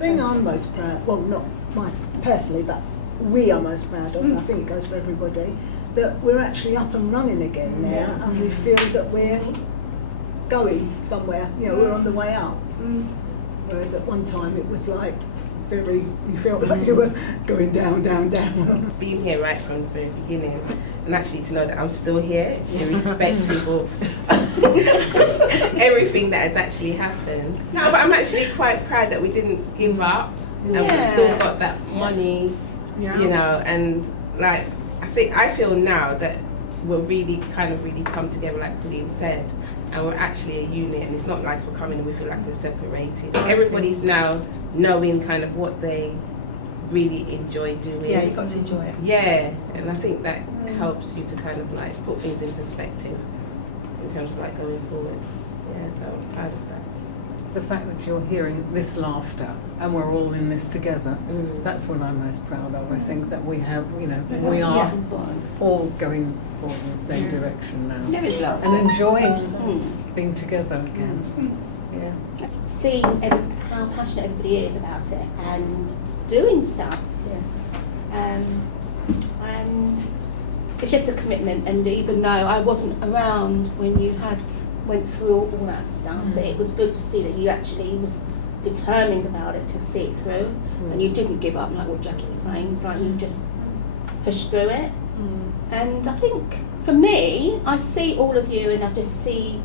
thing I'm most proud, well, not mine personally, but we are most proud of, and I think it goes for everybody, that we're actually up and running again now, and we feel that we're going somewhere, you know, we're on the way up. Whereas at one time it was like you felt like you were going down, down, down. Being here right from the very beginning, and actually to know that I'm still here, irrespective of everything that has actually happened. No, but I'm actually quite proud that we didn't give up, and we've still got that money, you know, and like, I feel now that we're really come together, like Colleen said, and we're actually a unit, and it's not like we're coming and we feel like we're separated. Everybody's now knowing kind of what they really enjoy doing. Yeah, you've got to enjoy it. Yeah, and I think that helps you to kind of like put things in perspective in terms of like going forward. Yeah, so I'm proud of that. The fact that you're hearing this laughter and we're all in this together, that's what I'm most proud of. I think that we have, you know, we are all going forward in the same direction now. And enjoying being together again. Yeah. Seeing how passionate everybody is about it and doing stuff. And it's just a commitment, and even though I wasn't around when you went through all that stuff, but it was good to see that you actually was determined about it to see it through, and you didn't give up like what Jackie was saying, like you just pushed through it. And I think for me, I see all of you and I just see,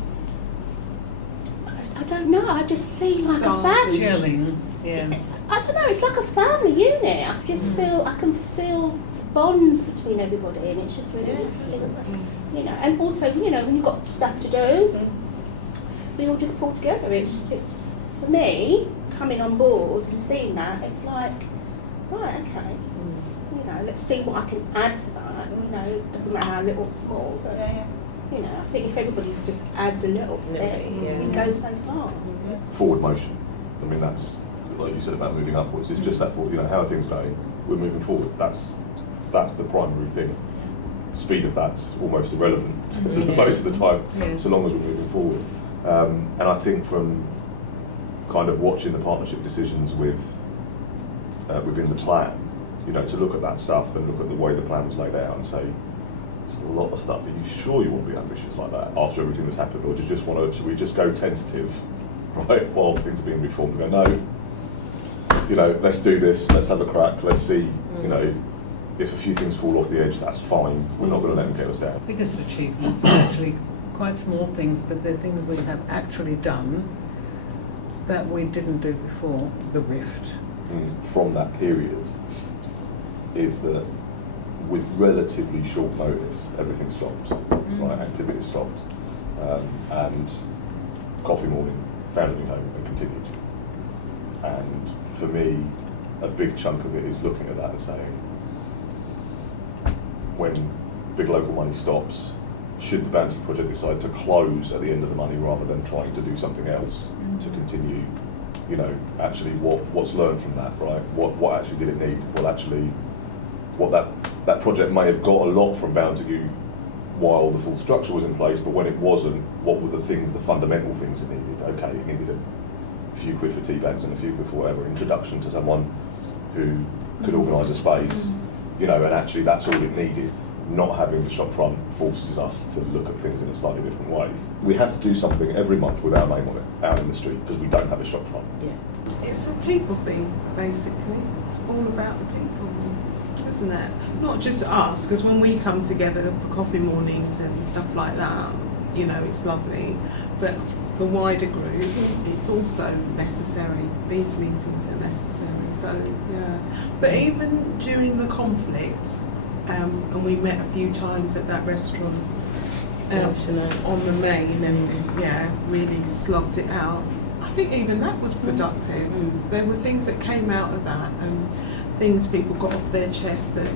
I don't know, I just see like a family. Gelling, yeah. I don't know, it's like a family unit. I just I can feel bonds between everybody, and it's just really you know, and also, you know, when you've got stuff to do, we all just pull together. It's for me, coming on board and seeing that, it's like, right, okay, you know, let's see what I can add to that. You know, it doesn't matter how little or small, but you know, I think if everybody just adds a little bit, it goes so far. Forward motion. I mean, that's like you said about moving upwards. It's just that forward. You know, how are things going? We're moving forward. That's the primary thing. Speed of that's almost irrelevant most of the time, so long as we're moving forward. And I think from kind of watching the partnership decisions within the plan, you know, to look at that stuff and look at the way the plan was laid out and say, it's a lot of stuff. Are you sure you want to be ambitious like that after everything that's happened, or do you just want to? Should we just go tentative, right? While things are being reformed, and go, no, you know, let's do this. Let's have a crack. Let's see, you know. If a few things fall off the edge, that's fine. We're not going to let them get us down. Biggest achievements are actually quite small things, but they're things we have actually done that we didn't do before. The rift. From that period is that with relatively short notice, everything stopped. Right, activity stopped, and coffee morning, found a new home and continued. And for me, a big chunk of it is looking at that and saying, when big local money stops, should the Bountagu project decide to close at the end of the money rather than trying to do something else to continue, you know, actually what's learned from that, right? What actually did it need? Well, actually, what that project may have got a lot from Bountagu while the full structure was in place, but when it wasn't, what were the fundamental things it needed? Okay, it needed a few quid for tea bags and a few quid for whatever, introduction to someone who could organise a space. You know, and actually that's all it needed. Not having the shop front forces us to look at things in a slightly different way. We have to do something every month with our name on it, out in the street, because we don't have a shop front. It's a people thing, basically. It's all about the people, isn't it? Not just us, because when we come together for coffee mornings and stuff like that, you know, it's lovely. But the wider group, it's also necessary. These meetings are necessary, so yeah. But even during the conflict, and we met a few times at that restaurant on the main, and really slogged it out. I think even that was productive. There were things that came out of that, and things people got off their chest that,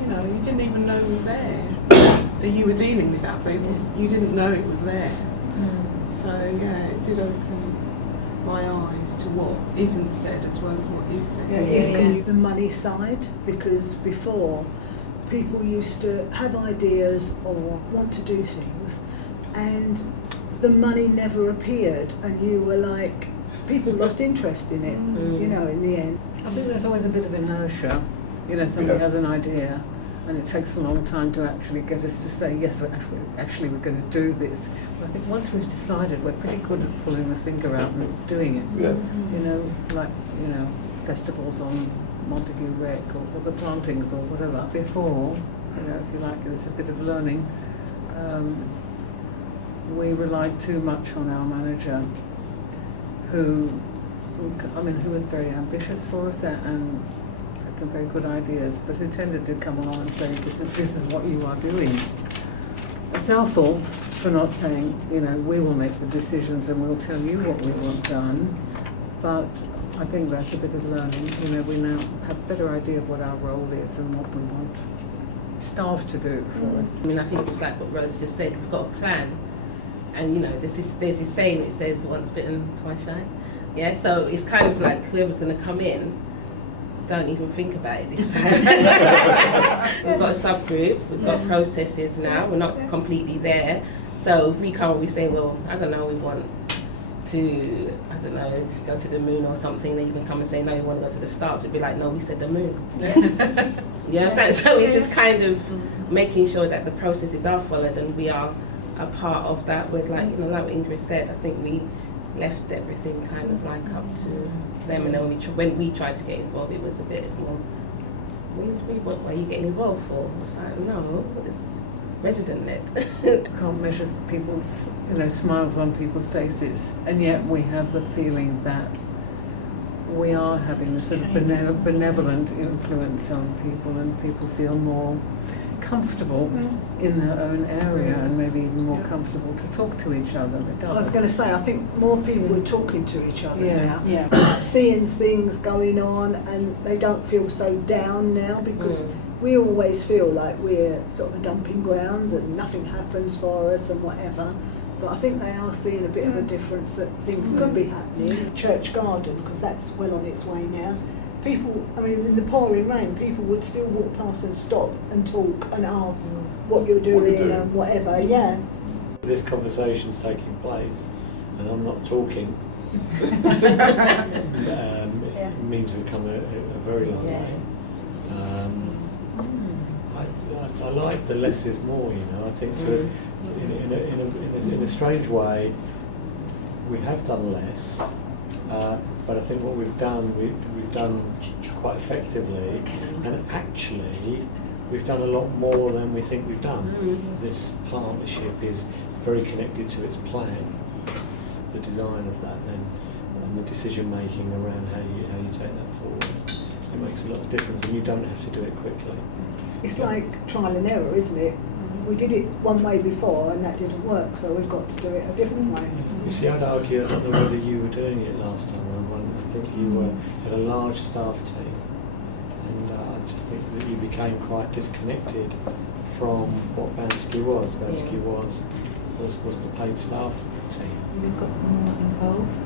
you know, you didn't even know was there. You were dealing with that, but you didn't know it was there. So yeah, it did open my eyes to what isn't said as well as what is said. The money side, because before people used to have ideas or want to do things, and the money never appeared, and you were like people lost interest in it, you know, in the end. I think there's always a bit of inertia. You know, somebody has an idea and it takes a long time to actually get us to say, yes, we're going to do this. But I think once we've decided, we're pretty good at pulling the finger out and doing it. Yeah. You know, like, you know, festivals on Bountagu Rec or the plantings or whatever. Before, you know, if you like, it's a bit of learning. We relied too much on our manager, who was very ambitious for us and had some very good ideas, but who tended to come along and say, this is what you are doing. It's our fault for not saying, you know, we will make the decisions and we'll tell you what we want done, but I think that's a bit of learning. You know, we now have a better idea of what our role is and what we want staff to do for us. I mean, I think it's like what Rose just said, we've got a plan. And you know, there's this saying, it says once bitten, twice shy. Yeah, so it's kind of like whoever's going to come in, don't even think about it this time. We've got a subgroup, we've got processes now, we're not completely there. So if we come and we say, well, I don't know, we want to, I don't know, go to the moon or something, then you can come and say, no, you want to go to the stars. We'd be like, no, we said the moon. Yeah. You know what I'm saying? So it's just kind of making sure that the processes are followed and we are a part of that. Whereas, like, you know, like what Ingrid said, I think we left everything kind of like up to them, and then when we tried to get involved, it was a bit more, what are you getting involved for? I was like, no, it's resident-led. Can't measure people's, you know, smiles on people's faces, and yet we have the feeling that we are having this sort of benevolent influence on people, and people feel more comfortable in their own area and maybe even more comfortable to talk to each other. I was going to say, I think more people are talking to each other now, Yeah. seeing things going on, and they don't feel so down now, because we always feel like we're sort of a dumping ground and nothing happens for us and whatever. But I think they are seeing a bit of a difference, that things could be happening. Church garden, because that's well on its way now. People, I mean, in the pouring rain, people would still walk past and stop and talk and ask what you're doing and whatever, This conversation's taking place and I'm not talking. It means we've come a very long way. I like the less is more, you know. I think in a strange way, we have done less. But I think what we've done quite effectively, and actually we've done a lot more than we think we've done. This partnership is very connected to its plan, the design of that, and the decision making around how you take that forward. It makes a lot of difference, and you don't have to do it quickly. It's like trial and error, isn't it? We did it one way before and that didn't work, so we've got to do it a different way. You see, I'd argue, I don't know whether you were doing it last time around. I think you had a large staff team, and I just think that you became quite disconnected from what Bountagu was. Bountagu was the paid staff team. We've got more involved,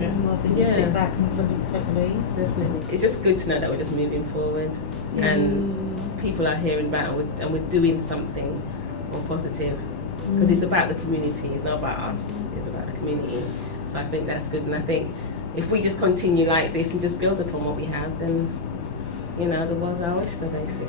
more than just Yeah. sit back and somebody take the leads. Definitely. It's just good to know that we're just moving forward and people are hearing about it and we're doing something more positive, because it's about the community, it's not about us, it's about the community. So I think that's good, and I think if we just continue like this and just build upon what we have, then, you know, the world's our oyster, basically.